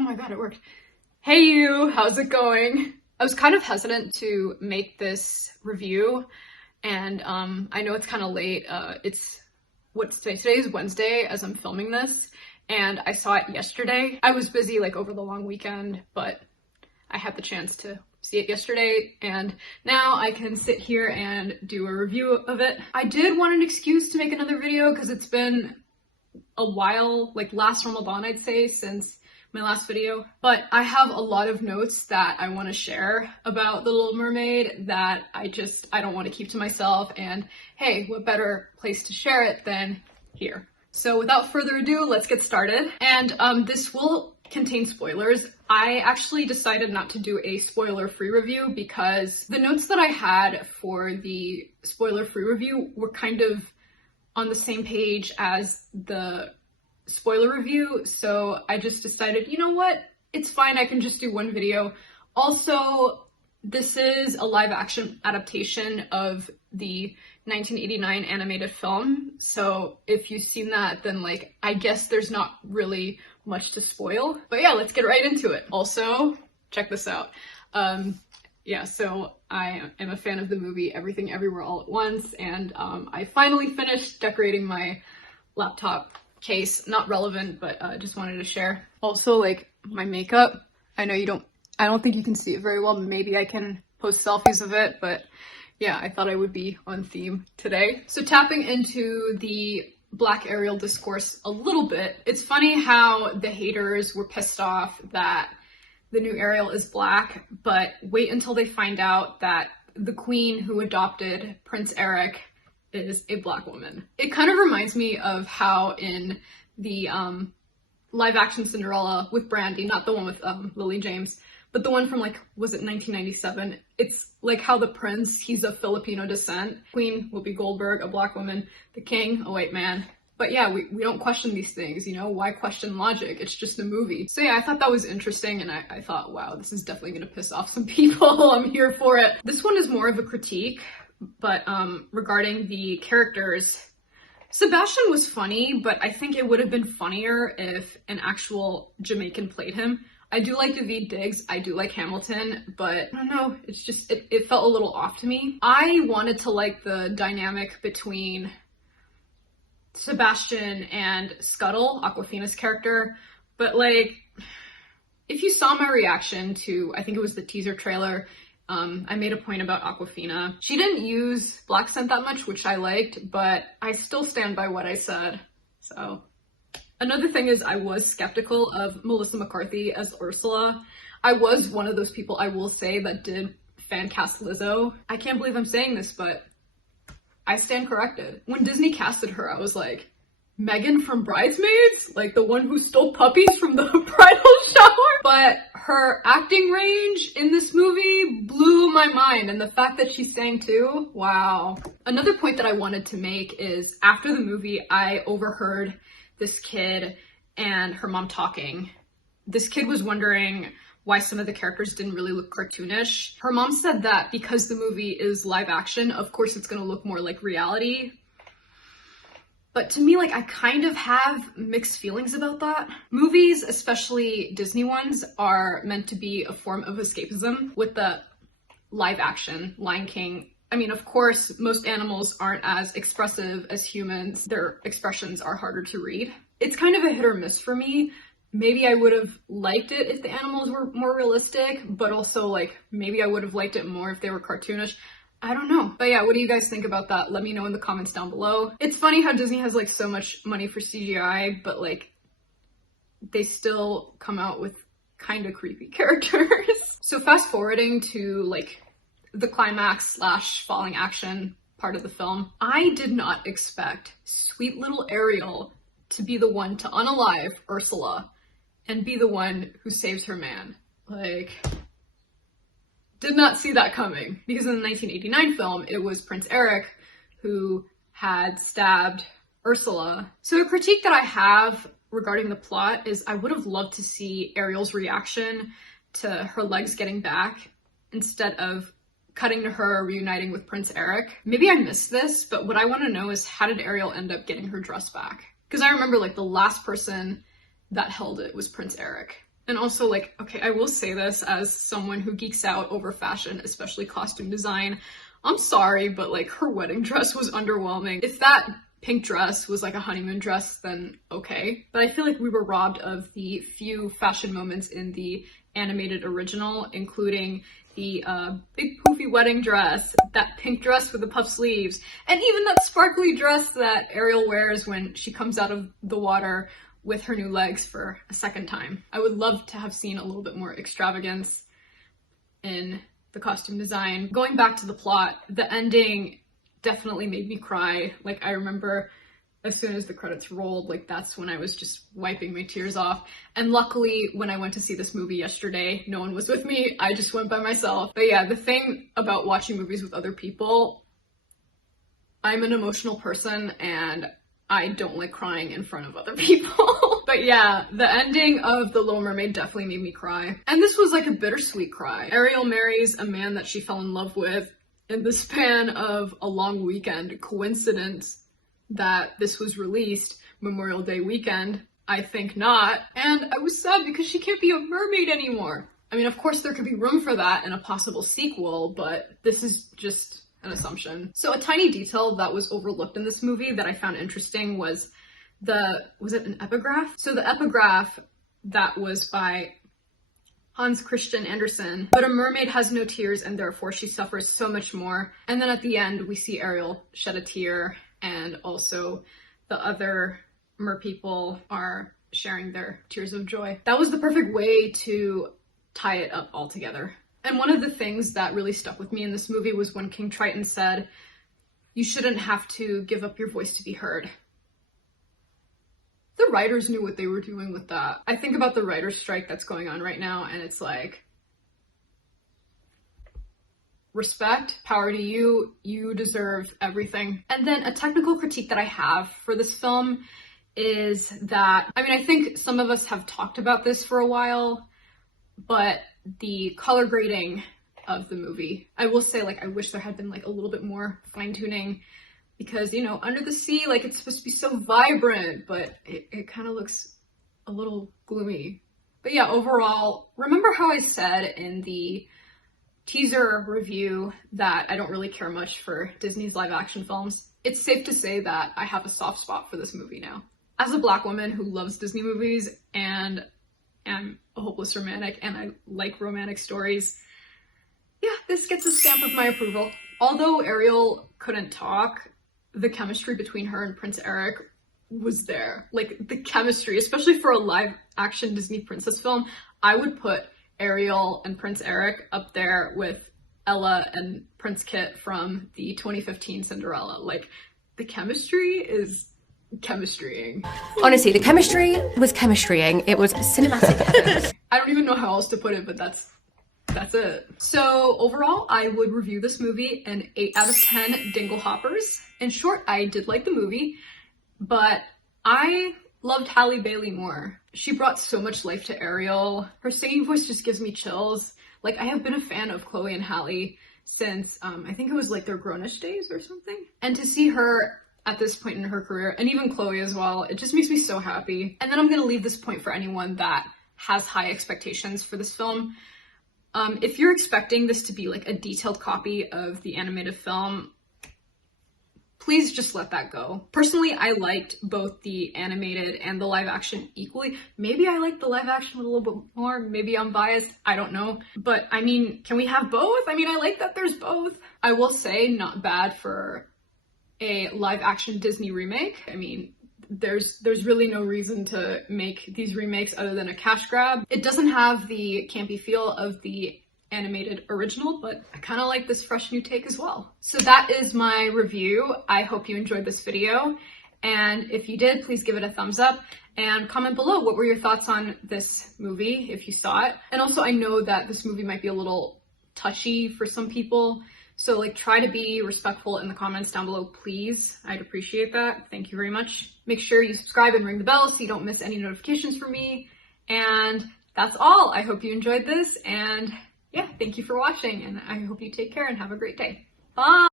Oh my god, it worked. Hey you, how's it going? I was kind of hesitant to make this review, and I know it's kind of late. What's today? Today is Wednesday as I'm filming this, and I saw it yesterday. I was busy like over the long weekend, but I had the chance to see it yesterday, and now I can sit here and do a review of it. I did want an excuse to make another video because it's been a while, like last Ramadan I'd say, since my last video, but I have a lot of notes that I want to share about The Little Mermaid that I don't want to keep to myself, and hey, what better place to share it than here. So without further ado, let's get started. And this will contain spoilers. I actually decided not to do a spoiler-free review because the notes that I had for the spoiler-free review were kind of on the same page as the spoiler review, so I just decided, you know what, it's fine, I can just do one video. Also, this is a live action adaptation of the 1989 animated film, so if you've seen that, then like, I guess there's not really much to spoil. But yeah, let's get right into it. Also, check this out. Yeah, so I am a fan of the movie Everything Everywhere All at Once, and I finally finished decorating my laptop case. Not relevant, but just wanted to share. Also, like, my makeup, I don't think you can see it very well. Maybe I can post selfies of it, but yeah, I thought I would be on theme today. So tapping into the Black Ariel discourse a little bit, it's funny how the haters were pissed off that the new Ariel is black, but wait until they find out that the queen who adopted Prince Eric is a black woman. It kind of reminds me of how in the live action Cinderella with Brandy, not the one with Lily James, but the one from like, was it 1997? It's like how the prince, he's of Filipino descent. Queen, Whoopi Goldberg, a black woman. The king, a white man. But yeah, we don't question these things, you know? Why question logic? It's just a movie. So yeah, I thought that was interesting, and I thought, wow, this is definitely gonna piss off some people. I'm here for it. This one is more of a critique, but regarding the characters, Sebastian was funny, but I think it would have been funnier if an actual Jamaican played him. I do like Daveed Diggs, I do like Hamilton, but I don't know, it's just, it felt a little off to me. I wanted to like the dynamic between Sebastian and Scuttle, Awkwafina's character, but like, if you saw my reaction to, I think it was the teaser trailer, I made a point about Awkwafina. She didn't use black scent that much, which I liked, but I still stand by what I said, so. Another thing is I was skeptical of Melissa McCarthy as Ursula. I was one of those people, I will say, that did fan cast Lizzo. I can't believe I'm saying this, but I stand corrected. When Disney casted her, I was like, Megan from Bridesmaids? Like the one who stole puppies from the bridal shower? But her acting range in this movie blew my mind, and the fact that she sang too, wow. Another point that I wanted to make is after the movie, I overheard this kid and her mom talking. This kid was wondering why some of the characters didn't really look cartoonish. Her mom said that because the movie is live action, of course it's gonna look more like reality. But to me, like, I kind of have mixed feelings about that. Movies, especially Disney ones, are meant to be a form of escapism. With the live action, Lion King, I mean, of course, most animals aren't as expressive as humans. Their expressions are harder to read. It's kind of a hit or miss for me. Maybe I would have liked it if the animals were more realistic, but also, like, maybe I would have liked it more if they were cartoonish. I don't know. But yeah, what do you guys think about that? Let me know in the comments down below. It's funny how Disney has like so much money for CGI, but like they still come out with kind of creepy characters. So fast forwarding to like the climax / falling action part of the film, I did not expect sweet little Ariel to be the one to unalive Ursula and be the one who saves her man. Like, did not see that coming, because in the 1989 film, it was Prince Eric who had stabbed Ursula. So a critique that I have regarding the plot is I would have loved to see Ariel's reaction to her legs getting back instead of cutting to her reuniting with Prince Eric. Maybe I missed this, but what I want to know is how did Ariel end up getting her dress back? Because I remember like the last person that held it was Prince Eric. And also, like, okay, I will say this as someone who geeks out over fashion, especially costume design. I'm sorry, but like her wedding dress was underwhelming. If that pink dress was like a honeymoon dress, then okay. But I feel like we were robbed of the few fashion moments in the animated original, including the big poofy wedding dress, that pink dress with the puff sleeves, and even that sparkly dress that Ariel wears when she comes out of the water with her new legs for a second time. I would love to have seen a little bit more extravagance in the costume design. Going back to the plot, the ending definitely made me cry. Like, I remember as soon as the credits rolled, like that's when I was just wiping my tears off. And luckily, when I went to see this movie yesterday, no one was with me. I just went by myself. But yeah, the thing about watching movies with other people, I'm an emotional person and I don't like crying in front of other people. But yeah, the ending of The Little Mermaid definitely made me cry. And this was like a bittersweet cry. Ariel marries a man that she fell in love with in the span of a long weekend. Coincidence that this was released Memorial Day weekend? I think not. And I was sad because she can't be a mermaid anymore. I mean, of course there could be room for that in a possible sequel, but this is just an assumption. So a tiny detail that was overlooked in this movie that I found interesting was it an epigraph? So the epigraph that was by Hans Christian Andersen, but a mermaid has no tears and therefore she suffers so much more. And then at the end, we see Ariel shed a tear, and also the other merpeople are sharing their tears of joy. That was the perfect way to tie it up all together. And one of the things that really stuck with me in this movie was when King Triton said, "You shouldn't have to give up your voice to be heard." The writers knew what they were doing with that. I think about the writer's strike that's going on right now, and it's like, respect, power to you, you deserve everything. And then a technical critique that I have for this film is that, I mean, I think some of us have talked about this for a while, but the color grading of the movie, I will say, like, I wish there had been like a little bit more fine tuning, because, you know, Under the Sea, like, it's supposed to be so vibrant, but it kind of looks a little gloomy. But yeah, overall, remember how I said in the teaser review that I don't really care much for Disney's live action films? It's safe to say that I have a soft spot for this movie now. As a Black woman who loves Disney movies and am a hopeless romantic and I like romantic stories, yeah, this gets a stamp of my approval. Although Ariel couldn't talk, the chemistry between her and Prince Eric was there. Like, the chemistry, especially for a live action Disney princess film, I would put Ariel and Prince Eric up there with Ella and Prince Kit from the 2015 Cinderella. Like, the chemistry is chemistrying. Honestly, the chemistry was chemistrying. It was cinematic. I don't even know how else to put it, but that's it. So overall, I would review this movie an 8 out of 10 dingle hoppers. In short, I did like the movie, but I loved Halle Bailey more. She brought so much life to Ariel. Her singing voice just gives me chills. Like, I have been a fan of Chloe and Halle since, I think it was like their Grownish days or something. And to see her at this point in her career, and even Chloe as well, it just makes me so happy. And then I'm gonna leave this point for anyone that has high expectations for this film. If you're expecting this to be like a detailed copy of the animated film, please just let that go. Personally, I liked both the animated and the live action equally. Maybe I like the live action a little bit more. Maybe I'm biased. I don't know. But I mean, can we have both? I mean, I like that there's both. I will say, not bad for a live action Disney remake. I mean, there's really no reason to make these remakes other than a cash grab. It doesn't have the campy feel of the animated original, but I kind of like this fresh new take as well. So that is my review. I hope you enjoyed this video, and if you did, please give it a thumbs up and comment below what were your thoughts on this movie if you saw it. And also, I know that this movie might be a little touchy for some people, so like, try to be respectful in the comments down below, please. I'd appreciate that. Thank you very much. Make sure you subscribe and ring the bell so you don't miss any notifications from me. And that's all. I hope you enjoyed this, and yeah, thank you for watching, and I hope you take care and have a great day. Bye!